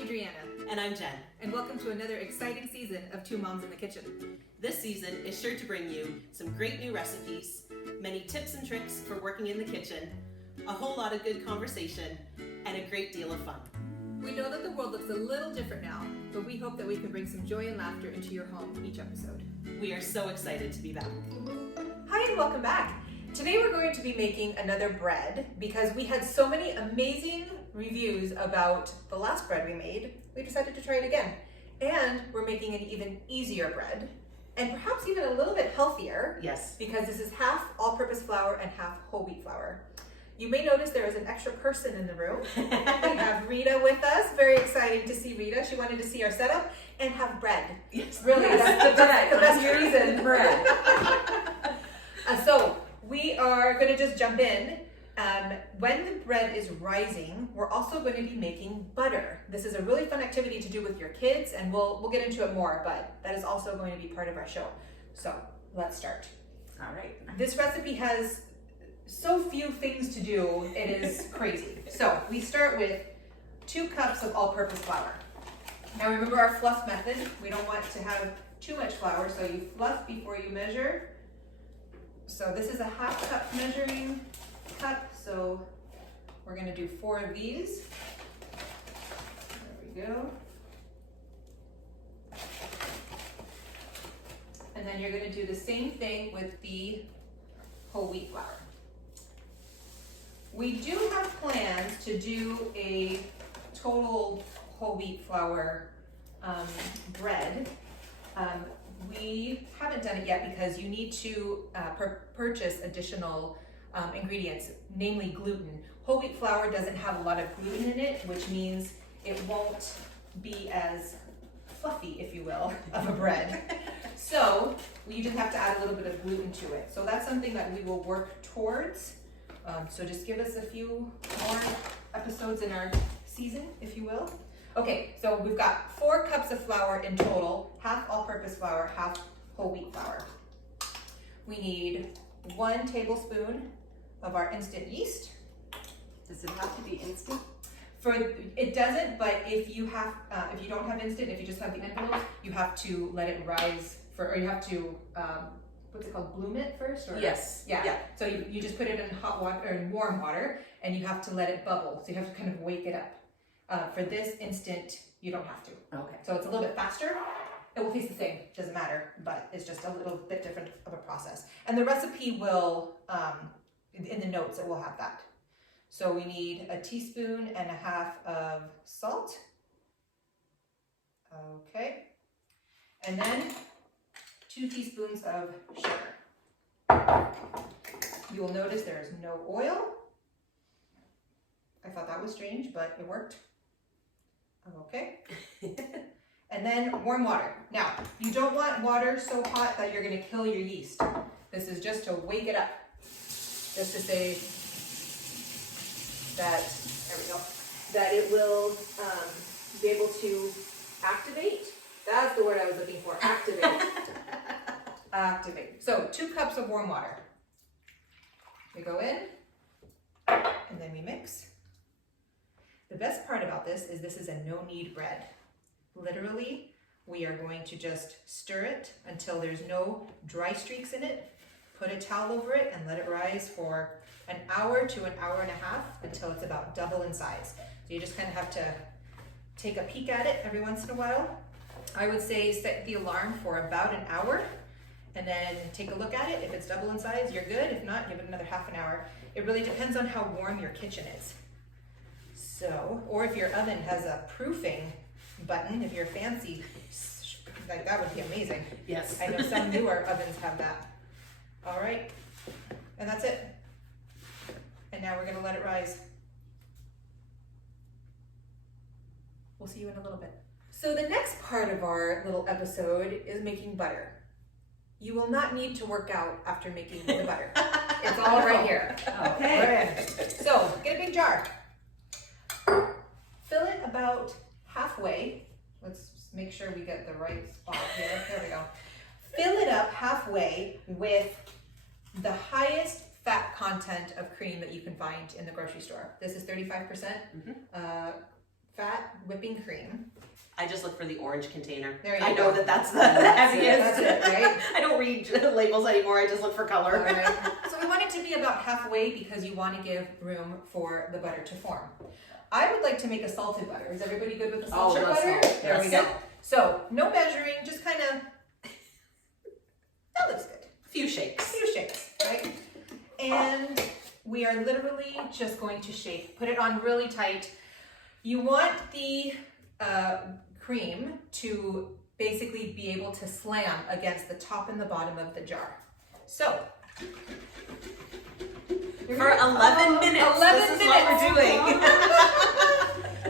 Adriana. And I'm Jen. And welcome to another exciting season of Two Moms in the Kitchen. This season is sure to bring you some great new recipes, many tips and tricks for working in the kitchen, a whole lot of good conversation, and a great deal of fun. We know that the world looks a little different now, but we hope that we can bring some joy and laughter into your home each episode. We are so excited to be back. Hi and welcome back. Today we're going to be making another bread because we had so many amazing reviews about the last bread we made. We decided to try it again. And we're making an even easier bread and perhaps even a little bit healthier. Yes. Because this is half all-purpose flour and half whole wheat flour. You may notice there is an extra person in the room. We have Rita with us. Very exciting to see Rita. She wanted to see our setup and have bread. Yes. Really, that's the best reason. Bread. So we are going to just jump in. When the bread is rising, we're also going to be making butter. This is a really fun activity to do with your kids, and we'll get into it more, but that is also going to be part of our show. So let's start. All right. This recipe has so few things to do, it is crazy. So we start with 2 cups of all-purpose flour. Now remember our fluff method. We don't want to have too much flour, so you fluff before you measure. So this is a half cup measuring cup, so we're going to do 4 of these. There we go. And then you're going to do the same thing with the whole wheat flour. We do have plans to do a total whole wheat flour bread. We haven't done it yet because you need to purchase additional ingredients, namely gluten. Whole wheat flour doesn't have a lot of gluten in it, which means it won't be as fluffy, if you will, of a bread. So you just have to add a little bit of gluten to it. So that's something that we will work towards. So just give us a few more episodes in our season, if you will. Okay, so we've got 4 cups of flour in total, half all-purpose flour, half whole wheat flour. We need 1 tablespoon of our instant yeast. Does it have to be instant? It doesn't, but if you don't have instant, if you just have the envelopes, you have to let it rise or you have to what's it called, bloom it first? Or? Yes. Yeah. So you just put it in hot water or in warm water, and you have to let it bubble. So you have to kind of wake it up. For this instant, you don't have to. Okay. So it's a little bit faster. It will taste the same, doesn't matter, but it's just a little bit different of a process. And the recipe will, in the notes, it will have that. So we need 1.5 teaspoons of salt. Okay. And then 2 teaspoons of sugar. You will notice there is no oil. I thought that was strange, but it worked. Okay. And then warm water. Now, you don't want water so hot that you're going to kill your yeast. This is just to wake it up. Just to say that, there we go, that it will be able to activate. That's the word I was looking for, activate. Activate. So 2 cups of warm water. We go in, and then we mix. The best part about this is a no-knead bread. Literally, we are going to just stir it until there's no dry streaks in it, put a towel over it, and let it rise for an hour to an hour and a half until it's about double in size. So you just kind of have to take a peek at it every once in a while. I would say set the alarm for about an hour and then take a look at it. If it's double in size, you're good. If not, give it another half an hour. It really depends on how warm your kitchen is. So, or if your oven has a proofing button, if you're fancy, like that would be amazing. Yes. I know some newer ovens have that. All right, and that's it. And now we're gonna let it rise. We'll see you in a little bit. So the next part of our little episode is making butter. You will not need to work out after making the butter. It's all right here. Okay. So get a big jar. Fill it about halfway. Let's make sure we get the right spot here. There we go. Fill it up halfway with the highest fat content of cream that you can find in the grocery store. This is 35% fat whipping cream. I just look for the orange container. There you I go. know that that's the heaviest. That's it, right? I don't read labels anymore. I just look for color. All right. So we want it to be about halfway because you want to give room for the butter to form. I would like to make a salted butter. Is everybody good with the salted butter? Salt. There we go. So no measuring, just kind of, that looks good. Few shakes. Few shakes, right? And we are literally just going to shake, put it on really tight. You want the cream to basically be able to slam against the top and the bottom of the jar. So, For 11 minutes, this is what we're doing.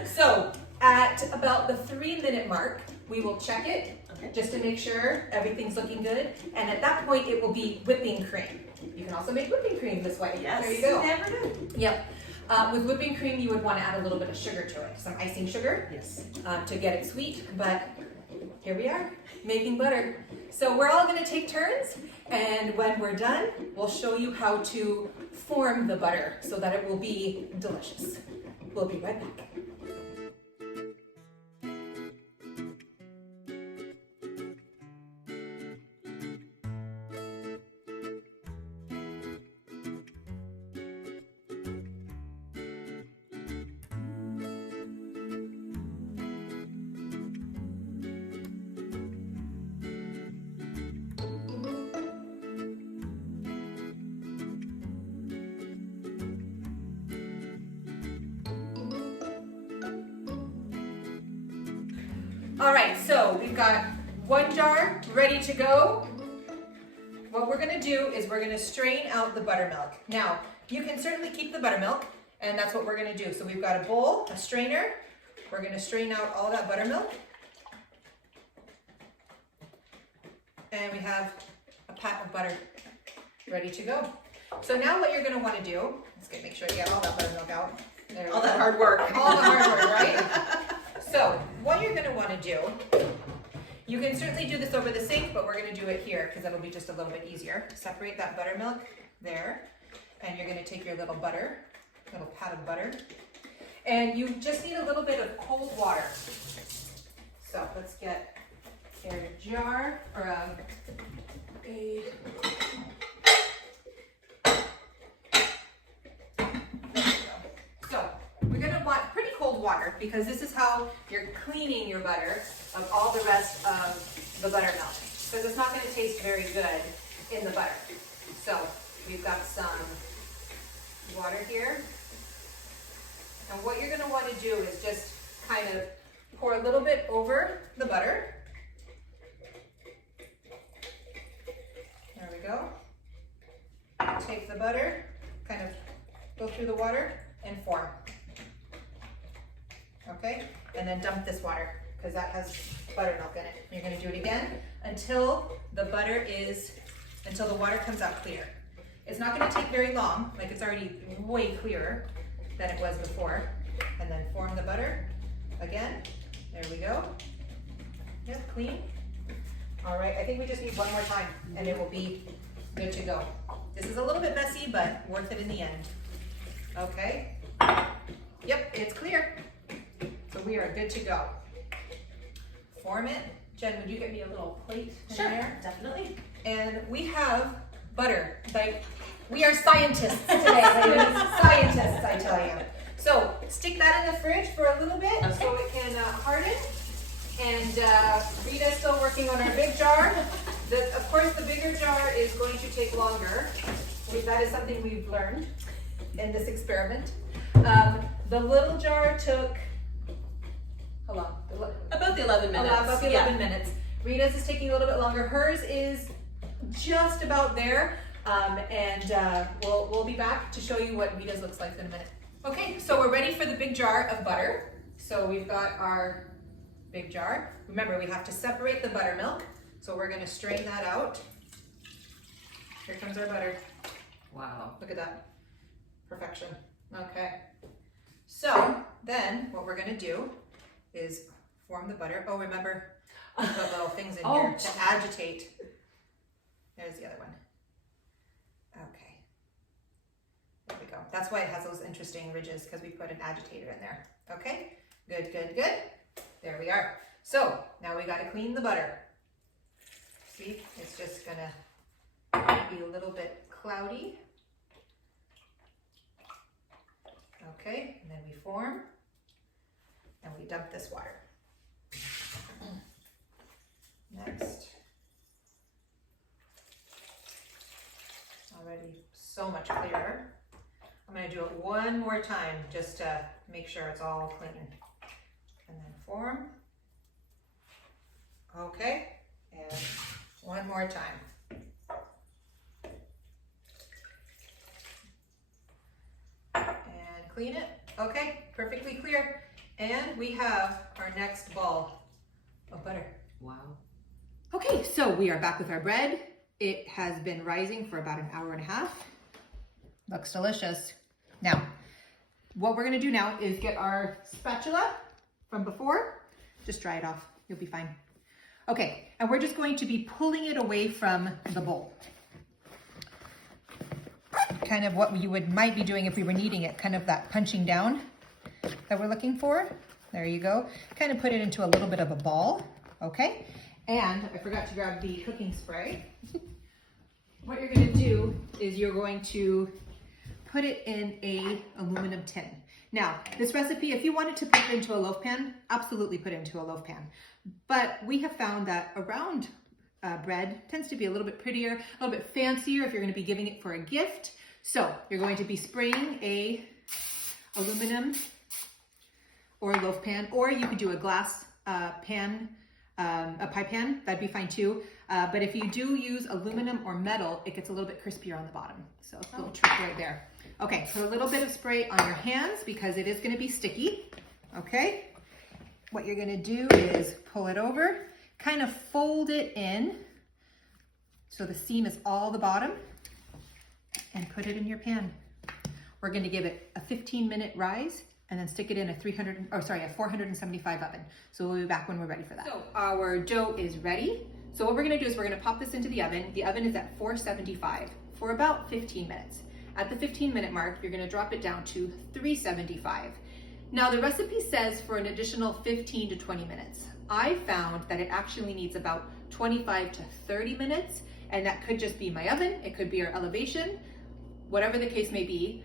So, at about the 3-minute mark, we will check it, Okay. just to make sure everything's looking good. And at that point, it will be whipping cream. You can also make whipping cream this way. Yes. There you go. Never do. Yep. With whipping cream, you would want to add a little bit of sugar to it, some icing sugar, Yes. to get it sweet. But here we are, making butter. So we're all going to take turns, and when we're done, we'll show you how to form the butter so that it will be delicious. We'll be right back. All right, so we've got 1 jar ready to go. What we're gonna do is we're gonna strain out the buttermilk. Now, you can certainly keep the buttermilk, and that's what we're gonna do. So we've got a bowl, a strainer. We're gonna strain out all that buttermilk. And we have a pat of butter ready to go. So now what you're gonna wanna do, let's make sure you get all that buttermilk out. There we All go. that hard work. All the hard work, right? So, what you're gonna wanna do, you can certainly do this over the sink, but we're gonna do it here because that'll be just a little bit easier. Separate that buttermilk there, and you're gonna take your little butter, little pat of butter, and you just need a little bit of cold water. So, let's get a jar, or a water, because this is how you're cleaning your butter of all the rest of the buttermilk, because it's not going to taste very good in the butter. So we've got some water here, and what you're going to want to do is just kind of pour a little bit over the butter. There we go. Take the butter, kind of go through the water and form. Okay, and then dump this water because that has buttermilk in it. You're going to do it again until the water comes out clear. It's not going to take very long, like it's already way clearer than it was before. And then form the butter again. There we go. Yep, clean. All right, I think we just need one more time and it will be good to go. This is a little bit messy, but worth it in the end. Okay. Yep, it's clear. So we are good to go. Form it. Jen, would you get me a little plate in there? Definitely. And we have butter. Like, we are scientists today, ladies. Scientists, I tell you. So stick that in the fridge for a little bit so it can harden. And Rita's still working on our big jar. Of course, the bigger jar is going to take longer. That is something we've learned in this experiment. The little jar took, how long? About the 11 minutes. About the 11 minutes. Rita's is taking a little bit longer. Hers is just about there. We'll be back to show you what Rita's looks like in a minute. Okay, so we're ready for the big jar of butter. So we've got our big jar. Remember, we have to separate the buttermilk. So we're gonna strain that out. Here comes our butter. Wow, look at that. Perfection. Okay. So then what we're gonna do is form the butter. Oh, remember, we put little things in here to agitate. There's the other one. Okay. There we go. That's why it has those interesting ridges, because we put an agitator in there. Okay. Good, good, good. There we are. So now we gotta clean the butter. See, it's just gonna be a little bit cloudy. Okay, and then we form and we dump this water. Next. Already so much clearer. I'm going to do it one more time just to make sure it's all clean. And then form. Okay, and one more time. And clean it. Okay, perfectly clear. And we have our next ball of butter. Wow. Okay, so we are back with our bread. It has been rising for about an hour and a half. Looks delicious. Now, what we're gonna do now is get our spatula from before. Just dry it off, you'll be fine. Okay, and we're just going to be pulling it away from the bowl. Kind of what you might be doing if we were kneading it, kind of that punching down that we're looking for. There you go. Kind of put it into a little bit of a ball, okay? And I forgot to grab the cooking spray. What you're gonna do is you're going to put it in a aluminum tin. Now, this recipe, if you wanted to put it into a loaf pan, absolutely put it into a loaf pan. But we have found that a round bread tends to be a little bit prettier, a little bit fancier if you're gonna be giving it for a gift. So you're going to be spraying a aluminum or a loaf pan, or you could do a glass pan, a pie pan, that'd be fine too. But if you do use aluminum or metal, it gets a little bit crispier on the bottom. So a little trick right there. Okay, put a little bit of spray on your hands because it is gonna be sticky, okay? What you're gonna do is pull it over, kind of fold it in so the seam is all the bottom, and put it in your pan. We're gonna give it a 15-minute rise and then stick it in a 475 oven. So we'll be back when we're ready for that. So our dough is ready. So what we're gonna do is we're gonna pop this into the oven. The oven is at 475 for about 15 minutes. At the 15-minute mark, you're gonna drop it down to 375. Now the recipe says for an additional 15 to 20 minutes. I found that it actually needs about 25 to 30 minutes, and that could just be my oven, it could be our elevation, whatever the case may be.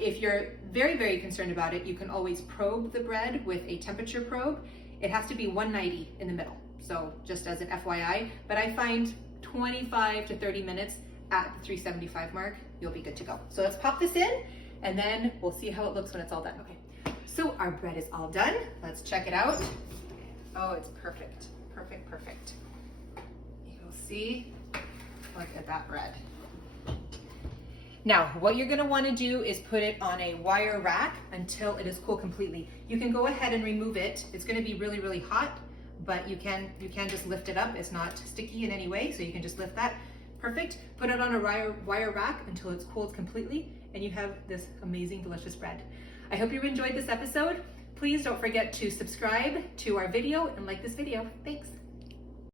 If you're very, very concerned about it, you can always probe the bread with a temperature probe. It has to be 190 in the middle, so just as an FYI. But I find 25 to 30 minutes at the 375 mark, you'll be good to go. So let's pop this in, and then we'll see how it looks when it's all done. Okay, so our bread is all done. Let's check it out. Oh, it's perfect, perfect, perfect. You'll see, look at that bread. Now, what you're gonna wanna do is put it on a wire rack until it is cool completely. You can go ahead and remove it. It's gonna be really, really hot, but you can just lift it up. It's not sticky in any way, so you can just lift that. Perfect. Put it on a wire rack until it's cooled completely, and you have this amazing, delicious bread. I hope you enjoyed this episode. Please don't forget to subscribe to our video and like this video. Thanks.